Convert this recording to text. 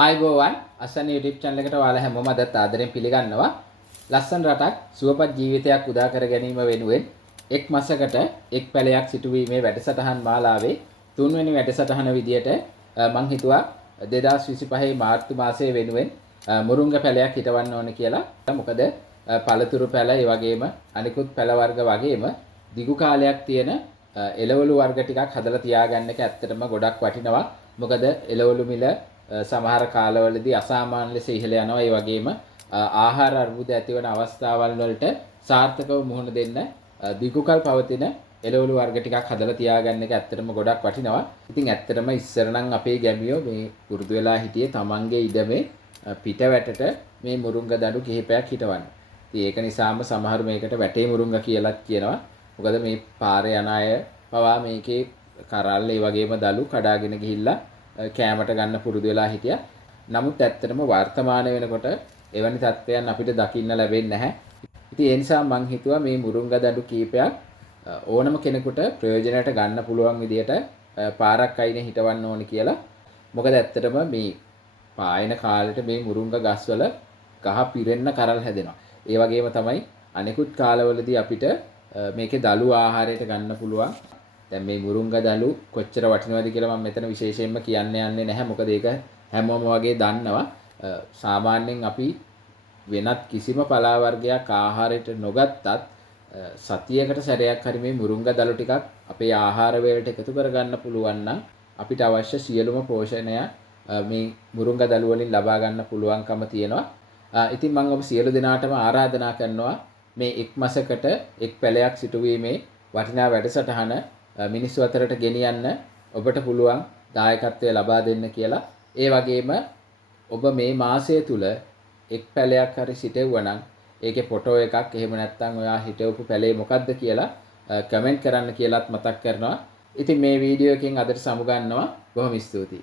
ආයිබෝවන් අසන්න YouTube channel එකට ඔයාලා හැමෝම අදත් ආදරෙන් පිළිගන්නවා. ලස්සන රටක් සුවපත් ජීවිතයක් උදා කර ගැනීම වෙනුවෙන් එක් මාසයකට එක් පැලයක් සිටුවීමේ වැඩසටහන් මාලාවේ තුන්වෙනි වැඩසටහන විදියට මම හිතුවා 2025 මාර්තු මාසයේ වෙනුවෙන් මුරුංග පැලයක් හිටවන්න ඕනේ කියලා. මොකද පළතුරු පැල ඒ වගේම අනිකුත් පැල වර්ග වගේම දිගු කාලයක් තියෙන එළවලු වර්ග ටිකක් හදලා තියාගන්න එක ඇත්තටම ගොඩක් වටිනවා. මොකද එළවලු මිල සමහර කාලවලදී අසාමාන්‍ය ලෙස ඉහළ යනවා. ඒ වගේම ආහාර අර්බුද ඇතිවන අවස්ථාවල් වලට සාර්ථකව මුහුණ දෙන්න දිගුකල් පවතින එළවලු වර්ග ටිකක් හදලා තියාගන්න එක ඇත්තටම ගොඩක් වටිනවා. ඉතින් ඇත්තටම ඉස්සර නම් අපේ ගැමියෝ මේ පුරුදු වෙලා හිටියේ තමන්ගේ ඉඩමේ පිටවැටට මේ මුරුංග දඬු කිහිපයක් හිටවන්න. ඉතින් ඒක නිසාම සමහරු මේකට වැටේ මුරුංග කියලාත් කියනවා. මොකද මේ පාරේ යන අය පවා මේකේ කරල් ඒ වගේම දළු කඩාගෙන ගිහිල්ලා කෑමට ගන්න පුරුදු වෙලා හිටියා. නමුත් ඇත්තටම වර්තමාන වෙනකොට එවැනි තත්ත්වයන් අපිට දකින්න ලැබෙන්නේ නැහැ. ඉතින් ඒ නිසා මම හිතුවා මේ මුරුංග දඬු කීපයක් ඕනම කෙනෙකුට ප්‍රයෝජනයට ගන්න පුළුවන් විදියට පාරක් අයිනේ හිටවන්න ඕනි කියලා. මොකද ඇත්තටම මේ පායන කාලෙට මේ මුරුංග ගස්වල ගහ පිරෙන්න කරල් හැදෙනවා. ඒ වගේම තමයි අනිකුත් කාලවලදී අපිට මේකේ දළු ආහාරයට ගන්න පුළුවන්. දැන් මේ මුරුංග දළු කොච්චර වටිනවද කියලා මම මෙතන විශේෂයෙන්ම කියන්න යන්නේ නැහැ. මොකද ඒක හැමෝම වගේ දන්නවා. සාමාන්‍යයෙන් අපි වෙනත් කිසිම පලා වර්ගයක් ආහාරයට නොගත්තත් සතියකට සැරයක් හරි මේ මුරුංග දළු ටිකක් අපේ ආහාර වේලට එකතු කරගන්න පුළුවන් නම් අපිට අවශ්‍ය සියලුම පෝෂණය මේ මුරුංග දළු වලින් ලබා ගන්න පුළුවන්කම තියෙනවා. ඉතින් මම ඔබ සියලු දෙනාටම ආරාධනා කරනවා මේ එක් මාසයකට එක් පැලයක් සිටුවීමේ වටිනා වැඩසටහන මිනිස්සු අතරට ගෙනියන්න ඔබට පුළුවන් දායකත්වය ලබා දෙන්න කියලා. ඒ වගේම ඔබ මේ මාසය තුල එක් පැලයක් හරි සිටෙවුවා නම් ඒකේ ෆොටෝ එකක් එහෙම නැත්නම් ඔයා හිටවපු පැලේ මොකද්ද කියලා කමෙන්ට් කරන්න කියලාත් මතක් කරනවා. ඉතින් මේ වීඩියෝ එකෙන් අදට සමු ගන්නවා. බොහොම ස්තුතියි.